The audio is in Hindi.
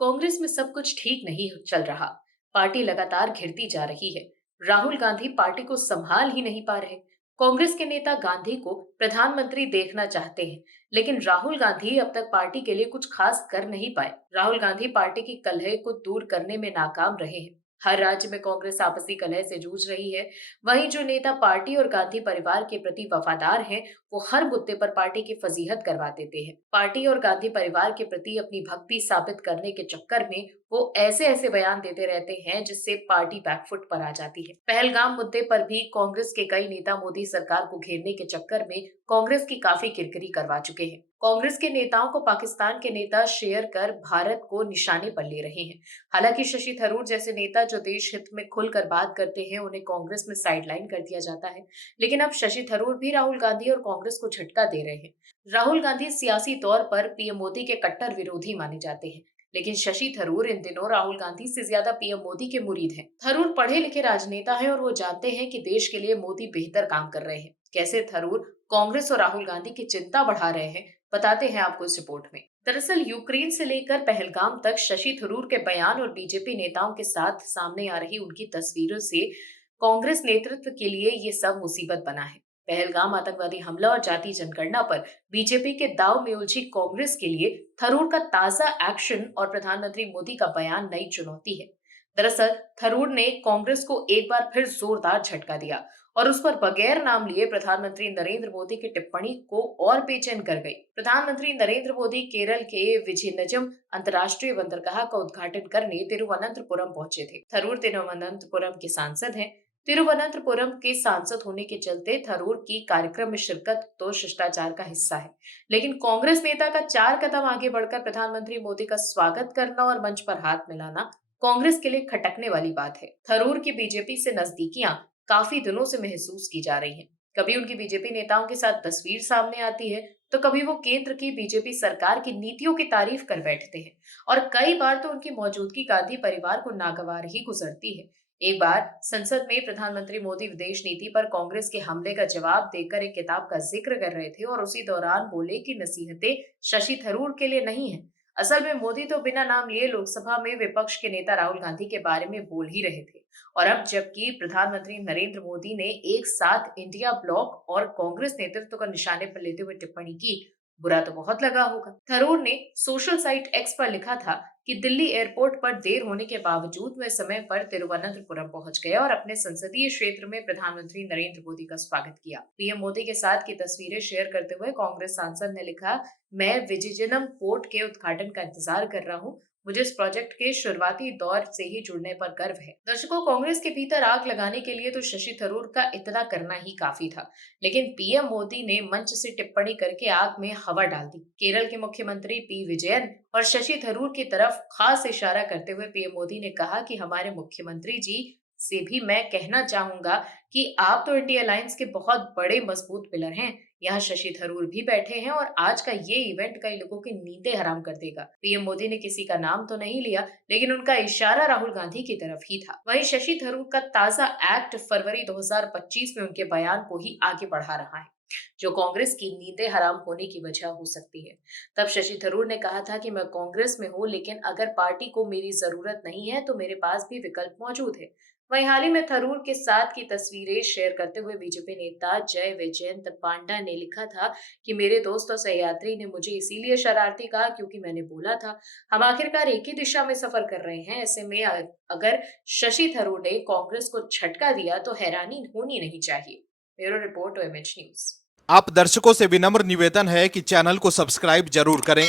कांग्रेस में सब कुछ ठीक नहीं चल रहा। पार्टी लगातार घिरती जा रही है। राहुल गांधी पार्टी को संभाल ही नहीं पा रहे। कांग्रेस के नेता गांधी को प्रधानमंत्री देखना चाहते हैं, लेकिन राहुल गांधी अब तक पार्टी के लिए कुछ खास कर नहीं पाए। राहुल गांधी पार्टी की कलह को दूर करने में नाकाम रहे हैं। हर राज्य में कांग्रेस आपसी कलह से जूझ रही है। वहीं जो नेता पार्टी और गांधी परिवार के प्रति वफादार हैं, वो हर मुद्दे पर पार्टी की फजीहत करवा देते हैं। पार्टी और गांधी परिवार के प्रति अपनी भक्ति साबित करने के चक्कर में वो ऐसे ऐसे बयान देते रहते हैं जिससे पार्टी बैकफुट पर आ जाती है। पहलगाम मुद्दे पर भी कांग्रेस के कई नेता मोदी सरकार को घेरने के चक्कर में कांग्रेस की काफी किरकिरी करवा चुके हैं। कांग्रेस के नेताओं को पाकिस्तान के नेता शेयर कर भारत को निशाने पर ले रहे हैं। हालांकि शशि थरूर जैसे नेता जो देश हित में खुलकर बात करते हैं, उन्हें कांग्रेस में साइडलाइन कर दिया जाता है। लेकिन अब शशि थरूर भी राहुल गांधी और कांग्रेस को झटका दे रहे हैं। राहुल गांधी सियासी तौर पर पीएम मोदी के कट्टर विरोधी माने जाते हैं, लेकिन शशि थरूर इन दिनों राहुल गांधी से ज्यादा पीएम मोदी के मुरीद हैं। थरूर पढ़े लिखे राजनेता हैं और वो जानते हैं कि देश के लिए मोदी बेहतर काम कर रहे हैं। कैसे थरूर कांग्रेस और राहुल गांधी की चिंता बढ़ा रहे हैं, बताते हैं आपको इस रिपोर्ट में। दरअसल यूक्रेन से लेकर पहलगाम तक शशि थरूर के बयान और बीजेपी नेताओं के साथ सामने आ रही उनकी तस्वीरों से कांग्रेस नेतृत्व के लिए ये सब मुसीबत बना है। पहलगाम आतंकवादी हमला और जाति जनगणना पर बीजेपी के दाव में उलझी कांग्रेस के लिए थरूर का ताजा एक्शन और प्रधानमंत्री मोदी का बयान नई चुनौती है। दरअसल थरूर ने कांग्रेस को एक बार फिर जोरदार झटका दिया और उस पर बगैर नाम लिए प्रधानमंत्री नरेंद्र मोदी की टिप्पणी को और बेचैन कर गई। प्रधानमंत्री नरेंद्र मोदी केरल के विजयनगरम अंतर्राष्ट्रीय बंदरगाह का उद्घाटन करने तिरुवनंतपुरम पहुंचे थे। थरूर तिरुवनंतपुरम के सांसद हैं। तिरुवनंतपुरम के सांसद होने के चलते थरूर की कार्यक्रम में शिरकत तो शिष्टाचार का हिस्सा है, लेकिन कांग्रेस नेता का 4 कदम आगे बढ़कर प्रधानमंत्री मोदी का स्वागत करना और मंच पर हाथ मिलाना कांग्रेस के लिए खटकने वाली बात है। थरूर की बीजेपी से नजदीकियां काफी दिनों से महसूस की जा रही हैं। कभी उनकी बीजेपी नेताओं के साथ तस्वीर सामने आती है, तो कभी वो केंद्र की बीजेपी सरकार की नीतियों की तारीफ कर बैठते हैं और कई बार तो उनकी मौजूदगी गांधी परिवार को नागवार ही गुजरती है। एक बार संसद में प्रधानमंत्री मोदी विदेश नीति पर कांग्रेस के हमले का जवाब देकर एक किताब का जिक्र कर रहे थे और उसी दौरान बोले कि नसीहतें शशि थरूर के लिए नहीं है। असल में मोदी तो बिना नाम लिए लोकसभा में विपक्ष के नेता राहुल गांधी के बारे में बोल ही रहे थे। और अब जबकि प्रधानमंत्री नरेंद्र मोदी ने एक साथ इंडिया ब्लॉक और कांग्रेस नेतृत्व को निशाने पर लेते हुए टिप्पणी की, बुरा तो बहुत लगा होगा। थरूर ने सोशल साइट एक्स पर लिखा था कि दिल्ली एयरपोर्ट पर देर होने के बावजूद वे समय पर तिरुवनंतपुरम पहुंच गए और अपने संसदीय क्षेत्र में प्रधानमंत्री नरेंद्र मोदी का स्वागत किया। पीएम मोदी के साथ की तस्वीरें शेयर करते हुए कांग्रेस सांसद ने लिखा, मैं विजिजनम पोर्ट के उद्घाटन का इंतजार कर रहा हूँ। मुझे इस प्रोजेक्ट के शुरुआती दौर से ही जुड़ने पर गर्व है। दर्शकों, कांग्रेस के भीतर आग लगाने के लिए तो शशि थरूर का इतना करना ही काफी था, लेकिन पीएम मोदी ने मंच से टिप्पणी करके आग में हवा डाल दी। केरल के मुख्यमंत्री पी विजयन और शशि थरूर की तरफ खास इशारा करते हुए पीएम मोदी ने कहा कि हमारे मुख्यमंत्री जी से भी मैं कहना चाहूंगा कि आप तो इंडिया अलायंस के बहुत बड़े मजबूत पिलर हैं। यहाँ शशि थरूर भी बैठे हैं और आज का ये इवेंट कई लोगों की नींदें हराम कर देगा। पीएम मोदी ने किसी का नाम तो नहीं लिया, लेकिन उनका इशारा राहुल गांधी की तरफ ही था। वहीं शशि थरूर का ताजा एक्ट फरवरी 2025 में उनके बयान को ही आगे बढ़ा रहा है, जो कांग्रेस की नींदें हराम होने की वजह हो सकती है। तब शशि थरूर ने कहा था कि मैं कांग्रेस में हूँ, लेकिन अगर पार्टी को मेरी जरूरत नहीं है तो मेरे पास भी विकल्प मौजूद है। वहीं हाल ही में थरूर के साथ की तस्वीरें शेयर करते हुए बीजेपी नेता जय विजयंत पांडा ने लिखा था कि मेरे दोस्त और सहयात्री ने मुझे इसीलिए शरारती कहा क्योंकि मैंने बोला था हम आखिरकार एक ही दिशा में सफर कर रहे हैं। ऐसे में अगर शशि थरूर ने कांग्रेस को झटका दिया तो हैरानी होनी नहीं चाहिए। Bureau report, OMH news. आप दर्शकों से विनम्र निवेदन है कि चैनल को सब्सक्राइब जरूर करें